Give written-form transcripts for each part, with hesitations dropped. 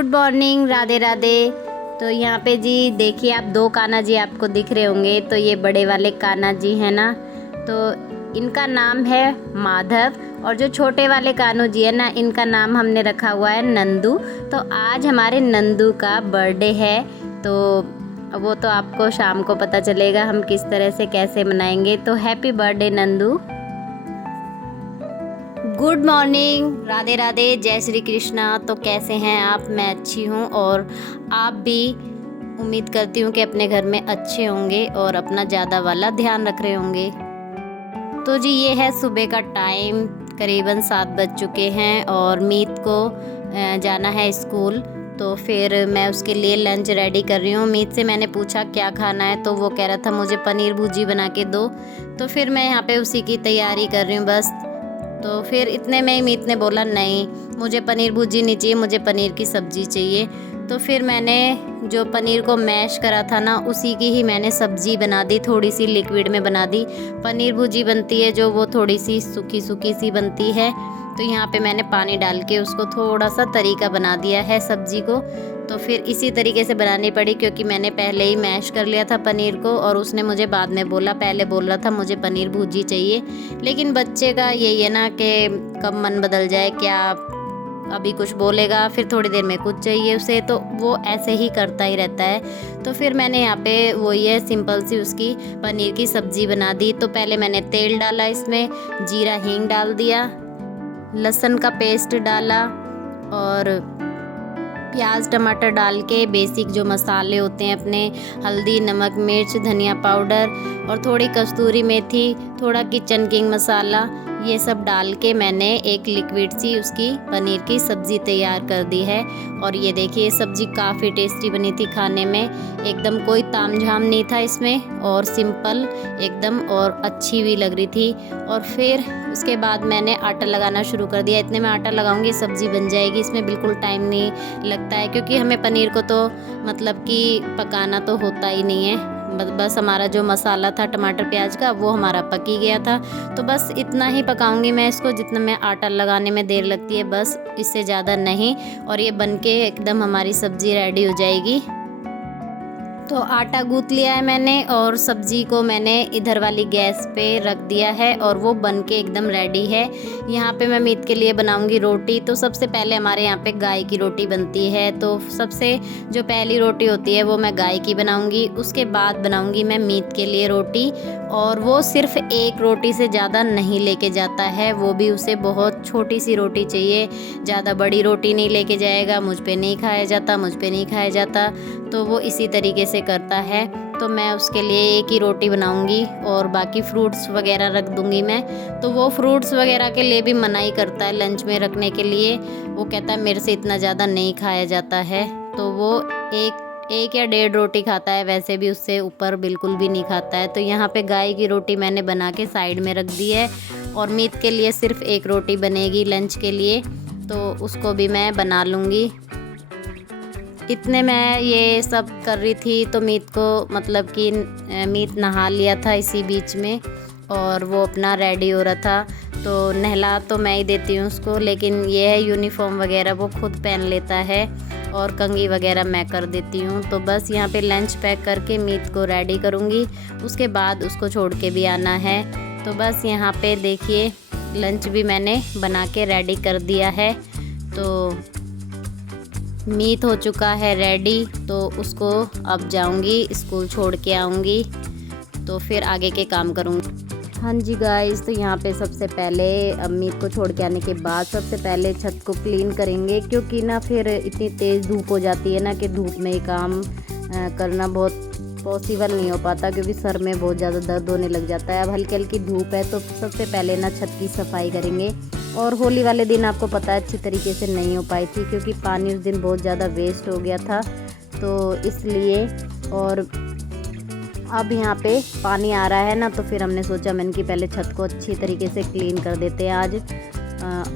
Good morning, Radhe Radhe. तो यहाँ पे जी देखिए, आप दो कान्हा जी आपको दिख रहे होंगे। तो ये बड़े वाले कान्हा जी हैं ना, तो इनका नाम है माधव, और जो छोटे वाले कान्हा जी है ना, इनका नाम हमने रखा हुआ है नंदू। तो आज हमारे नंदू का बर्थडे है, तो वो तो आपको शाम को पता चलेगा हम किस तरह से कैसे मनाएंगे। तो happy birthday Nandu. Good morning, Radhe Radhe, जय श्री कृष्णा। तो कैसे हैं आप? मैं अच्छी हूँ और आप भी। उम्मीद करती हूँ कि अपने घर में अच्छे होंगे और अपना ज़्यादा वाला ध्यान रख रहे होंगे। तो जी ये है सुबह का टाइम, करीबन 7 बज चुके हैं और मीत को जाना है स्कूल। तो फिर मैं उसके लिए लंच रेडी कर रही हूँ। मीत से मैंने पूछा क्या खाना है, तो वो कह रहा था मुझे पनीर भुर्जी बना के दो। तो फिर मैं यहाँ पे उसी की तैयारी कर रही हूँ बस। तो फिर इतने में ही मीत ने बोला नहीं, मुझे पनीर भुर्जी नहीं चाहिए, मुझे पनीर की सब्ज़ी चाहिए। तो फिर मैंने जो पनीर को मैश करा था ना, उसी की ही मैंने सब्ज़ी बना दी, थोड़ी सी लिक्विड में बना दी। पनीर भुर्जी बनती है जो, वो थोड़ी सी सूखी सूखी सी बनती है। तो यहाँ पे मैंने पानी डाल के उसको थोड़ा सा तरीका बना दिया है सब्ज़ी को। तो फिर इसी तरीके से बनानी पड़ी, क्योंकि मैंने पहले ही मैश कर लिया था पनीर को, और उसने मुझे बाद में बोला, पहले बोल रहा था मुझे पनीर भुर्जी चाहिए। लेकिन बच्चे का यही है ना कि कब मन बदल जाए, क्या अभी कुछ बोलेगा फिर थोड़ी देर में कुछ चाहिए उसे, तो वो ऐसे ही करता ही रहता है। तो फिर मैंने यहाँ पे वही है सिंपल सी उसकी पनीर की सब्ज़ी बना दी। तो पहले मैंने तेल डाला, इसमें जीरा हींग डाल दिया, लहसुन का पेस्ट डाला और प्याज टमाटर डाल के बेसिक जो मसाले होते हैं अपने, हल्दी नमक मिर्च धनिया पाउडर और थोड़ी कस्तूरी मेथी, थोड़ा किचन किंग मसाला, ये सब डाल के मैंने एक लिक्विड सी उसकी पनीर की सब्ज़ी तैयार कर दी है। और ये देखिए ये सब्ज़ी काफ़ी टेस्टी बनी थी खाने में, एकदम कोई तामझाम नहीं था इसमें, और सिंपल एकदम, और अच्छी भी लग रही थी। और फिर उसके बाद मैंने आटा लगाना शुरू कर दिया। इतने में आटा लगाऊंगी सब्ज़ी बन जाएगी, इसमें बिल्कुल टाइम नहीं लगता है, क्योंकि हमें पनीर को तो मतलब कि पकाना तो होता ही नहीं है। बस हमारा जो मसाला था टमाटर प्याज का, वो हमारा पक ही गया था। तो बस इतना ही पकाऊंगी मैं इसको, जितना मैं आटा लगाने में देर लगती है, बस इससे ज़्यादा नहीं। और ये बनके एकदम हमारी सब्ज़ी रेडी हो जाएगी। तो आटा गूँथ लिया है मैंने, और सब्ज़ी को मैंने इधर वाली गैस पे रख दिया है, और वो बन के एकदम रेडी है। यहाँ पे मैं मीत के लिए बनाऊंगी रोटी। तो सबसे पहले हमारे यहाँ पे गाय की रोटी बनती है, तो सबसे जो पहली रोटी होती है वो मैं गाय की बनाऊंगी। उसके बाद बनाऊंगी मैं मीत के लिए रोटी, और वो सिर्फ एक रोटी से ज़्यादा नहीं लेके जाता है, वो भी उसे बहुत छोटी सी रोटी चाहिए, ज़्यादा बड़ी रोटी नहीं लेके जाएगा। मुझ पे नहीं खाया जाता, मुझ पे नहीं खाया जाता, तो वो इसी तरीके से करता है। तो मैं उसके लिए एक ही रोटी बनाऊंगी, और बाकी फ्रूट्स वगैरह रख दूंगी मैं। तो वो फ्रूट्स वगैरह के लिए भी मनाही करता है लंच में रखने के लिए, वो कहता है मेरे से इतना ज़्यादा नहीं खाया जाता है। तो वो एक या 1.5 रोटी खाता है, वैसे भी उससे ऊपर बिल्कुल भी नहीं खाता है। तो यहाँ पे गाय की रोटी मैंने बना के साइड में रख दी है, और मीत के लिए सिर्फ एक रोटी बनेगी लंच के लिए, तो उसको भी मैं बना लूँगी। इतने मैं ये सब कर रही थी, तो मीत को मतलब कि मीत नहा लिया था इसी बीच में, और वो अपना रेडी हो रहा था। तो नहला तो मैं ही देती हूँ उसको, लेकिन ये है यूनिफॉर्म वगैरह वो खुद पहन लेता है, और कंघी वगैरह मैं कर देती हूँ। तो बस यहाँ पे लंच पैक करके मीत को रेडी करूँगी, उसके बाद उसको छोड़ के भी आना है। तो बस यहाँ पे देखिए लंच भी मैंने बना के रेडी कर दिया है। तो मीत हो चुका है रेडी, तो उसको अब जाऊंगी स्कूल छोड़ के आऊंगी, तो फिर आगे के काम करूंगी। हाँ जी गाइस, तो यहाँ पे सबसे पहले अब मीत को छोड़ के आने के बाद सबसे पहले छत को क्लीन करेंगे, क्योंकि ना फिर इतनी तेज़ धूप हो जाती है ना कि धूप में ही काम करना बहुत पॉसिबल नहीं हो पाता, क्योंकि सर में बहुत ज़्यादा दर्द होने लग जाता है। अब हल्की हल्की धूप है, तो सबसे पहले ना छत की सफाई करेंगे। और होली वाले दिन आपको पता है अच्छी तरीके से नहीं हो पाई थी, क्योंकि पानी उस दिन बहुत ज़्यादा वेस्ट हो गया था, तो इसलिए। और अब यहाँ पे पानी आ रहा है ना, तो फिर हमने सोचा मैंने कि पहले छत को अच्छी तरीके से क्लीन कर देते हैं आज।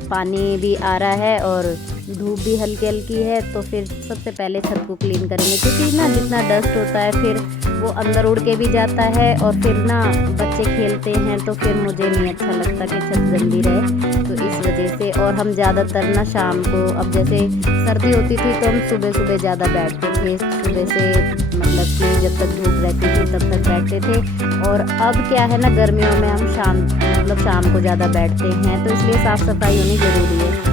पानी भी आ रहा है और धूप भी हल्की हल्की है, तो फिर सबसे पहले छत को क्लीन करेंगे, क्योंकि ना जितना डस्ट होता है फिर वो अंदर उड़ के भी जाता है और फिर ना बच्चे खेलते हैं तो फिर मुझे नहीं अच्छा लगता कि छत गंदी रहे, तो इस वजह से। और हम ज़्यादातर ना शाम को, अब जैसे सर्दी होती थी तो हम सुबह सुबह ज़्यादा बैठते थे, सुबह से मतलब कि जब तक धूप रहती थी तब तक बैठते थे। और अब क्या है ना, गर्मियों में हम शाम को ज़्यादा बैठते हैं, तो इसलिए साफ़ सफाई होनी ज़रूरी है।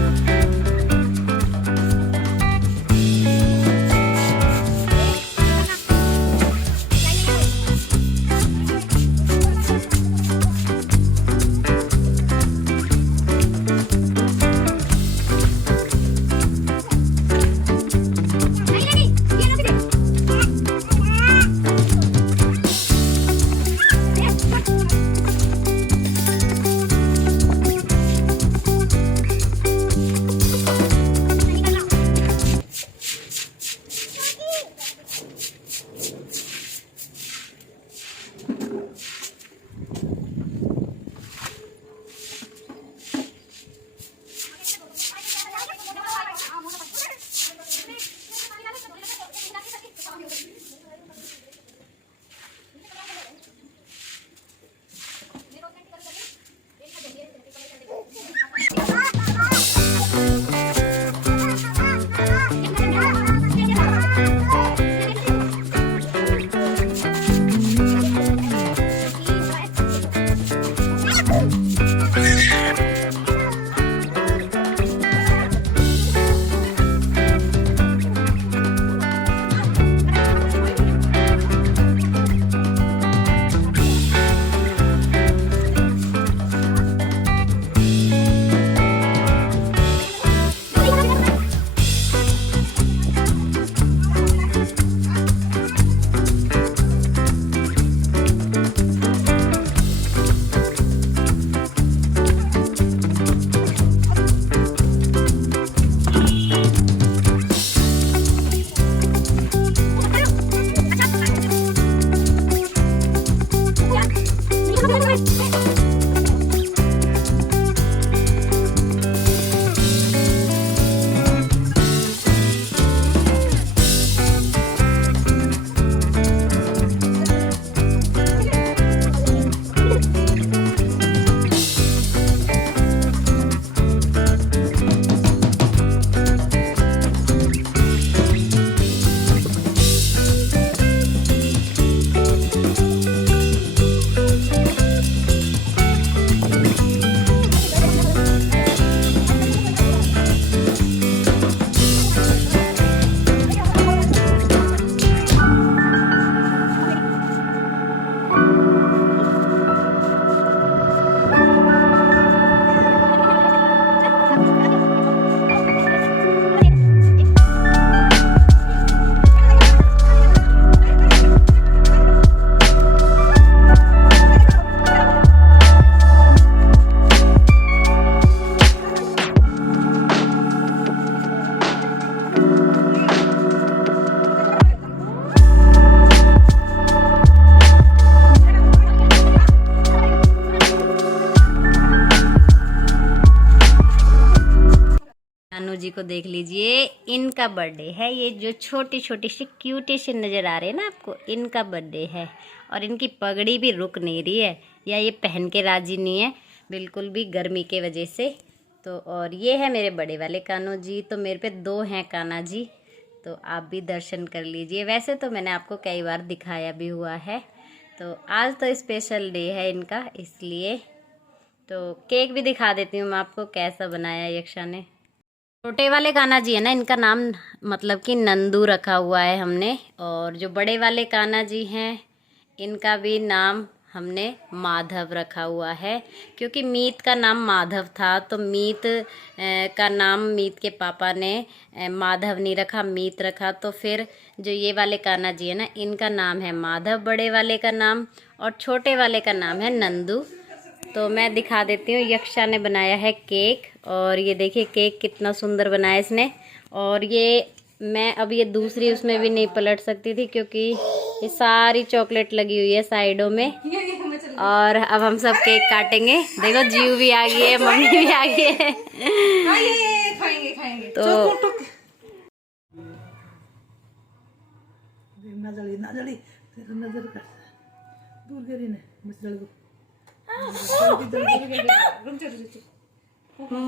जी को देख लीजिए, इनका बर्थडे है। ये जो छोटी छोटी सी क्यूटी सी नज़र आ रहे हैं ना आपको, इनका बर्थडे है। और इनकी पगड़ी भी रुक नहीं रही है, या ये पहन के राजी नहीं है बिल्कुल भी गर्मी के वजह से। तो और ये है मेरे बड़े वाले कान्हा जी। तो मेरे पे 2 हैं कान्हा जी, तो आप भी दर्शन कर लीजिए। वैसे तो मैंने आपको कई बार दिखाया भी हुआ है, तो आज तो स्पेशल डे है इनका, इसलिए तो केक भी दिखा देती हूँ मैं आपको कैसा बनाया यक्षा ने। छोटे वाले कान्हा जी है ना, इनका नाम मतलब कि नंदू रखा हुआ है हमने। और जो बड़े वाले कान्हा जी हैं, इनका भी नाम हमने माधव रखा हुआ है, क्योंकि मीत का नाम माधव था। तो मीत का नाम मीत के पापा ने माधव नहीं रखा, मीत रखा। तो फिर जो ये वाले कान्हा जी है ना, इनका नाम है माधव बड़े वाले का नाम, और छोटे वाले का नाम है नंदू। तो मैं दिखा देती हूँ, यक्षा ने बनाया है केक। और ये देखिए केक कितना सुंदर बनाया इसने। और ये मैं अब ये दूसरी उसमें भी नहीं पलट सकती थी, क्योंकि ये सारी चॉकलेट लगी हुई है साइडों में। और अब हम सब केक काटेंगे। देखो जीव भी आ गई है, मम्मी भी आ गई है। खाएंगे खाएंगे। तो ना जली नजर कर दूर करी ने मसल को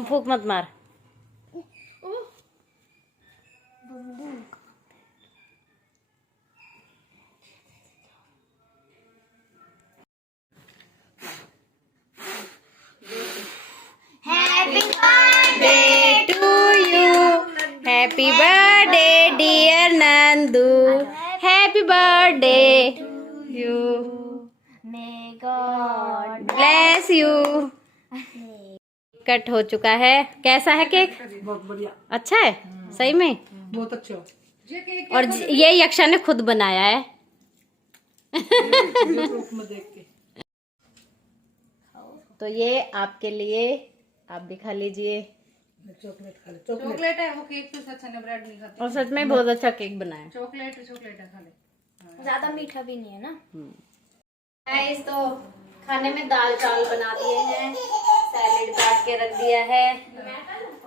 फूक मत मार। Happy birthday to you, happy birthday dear Nandu, happy birthday you, may God bless you. Cut हो चुका है। कैसा है केक? बहुत बढ़िया, अच्छा है सही में, बहुत अच्छा। और ये यक्षा ने खुद बनाया है। देख के तो ये आपके लिए, आप भी खा लीजिए। चॉकलेट खा ले। चॉकलेट है वो, केक तो अच्छा नहीं, ब्रेड नहीं खाते। और सच में बहुत अच्छा केक बनाया। चॉकलेट है, खा ले। ज्यादा मीठा भी नहीं है ना। गाइस तो खाने में दाल चावल बना दिए हैं, सैलेड काट के रख दिया है,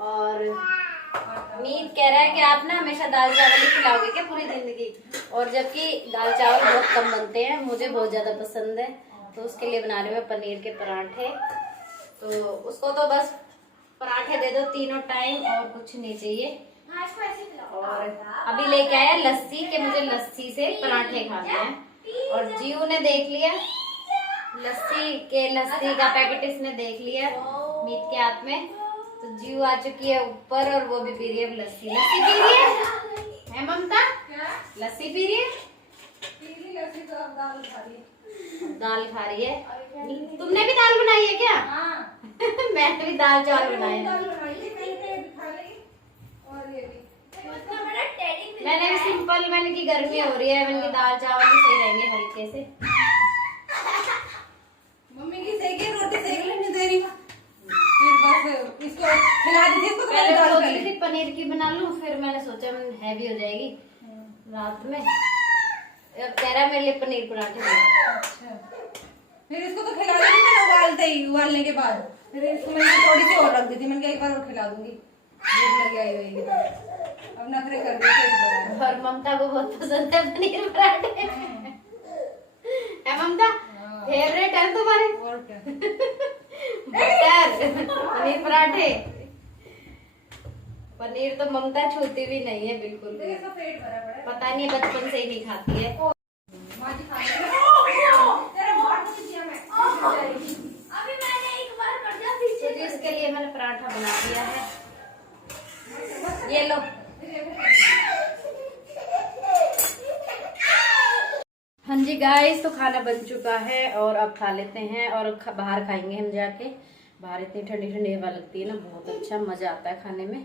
और मीत कह रहा है कि आप ना हमेशा दाल चावल ही खिलाओगे क्या पूरी जिंदगी, और जबकि दाल चावल बहुत कम बनते हैं, मुझे बहुत ज्यादा पसंद है। तो उसके लिए बना रही हूँ पनीर के पराठे। तो उसको तो बस पराठे दे दो तीनों टाइम, और कुछ नहीं चाहिए। और अभी लेके आया लस्सी, के मुझे लस्सी से पराठे खाने हैं। और जीव ने देख लिया लस्सी का पैकेट इसने देख लिया मीत के हाथ में। तो जीव आ चुकी है ऊपर, और वो भी पी रही है लस्सी पी रही है ममता, लस्सी पी रही है। दाल खा रही है। तुमने भी दाल बनाई है क्या? मैंने भी दाल चावल बनाए हैं। मैंने भी सिंपल, मैंने की गर्मी हो रही है, मैंने की दाल चावल भी सही रहेंगे हल्के से। मम्मी की सेक के रोटी सेक लेने दे रही, फिर बस इसको खिला दी थी। इसको पहले सोच रही थी पनीर की बना लूं, फिर मैंने सोचा हैवी हो जाएगी रात में। अब कह रहा है मेरे लिए पनीर पराठे बना। अच्छा, फिर इसको तो खिला दी थी मैंने उबालने के बाद। फिर इसको मैंने थोड़ी सी और रख दी थी, मैंने कहा एक बार और खिला दूंगी, भूख लगी आई होगी। अब नखरे कर दिए। और ममता को बहुत पसंद है पनीर पराठे, है ममता? फेवरेट है तुम्हारे? और क्या पनीर पराठे। पनीर तो ममता छूती भी नहीं है बिल्कुल भी। इसका पेट भरा पड़ा है। पता नहीं बचपन से ही नहीं खाती है। माँ जी खा रही है। तेरा मार नहीं दिया मैं। अभी मैंने एक बार कर दिया पीछे। तो इसके लिए मैंने पराठा बना दिया है, ये लो। हाँ जी गाइस, तो खाना बन चुका है और अब खा लेते हैं, और बाहर खाएंगे हम जाके। बाहर इतनी ठंडी ठंडी हवा लगती है ना, बहुत अच्छा मजा आता है खाने में।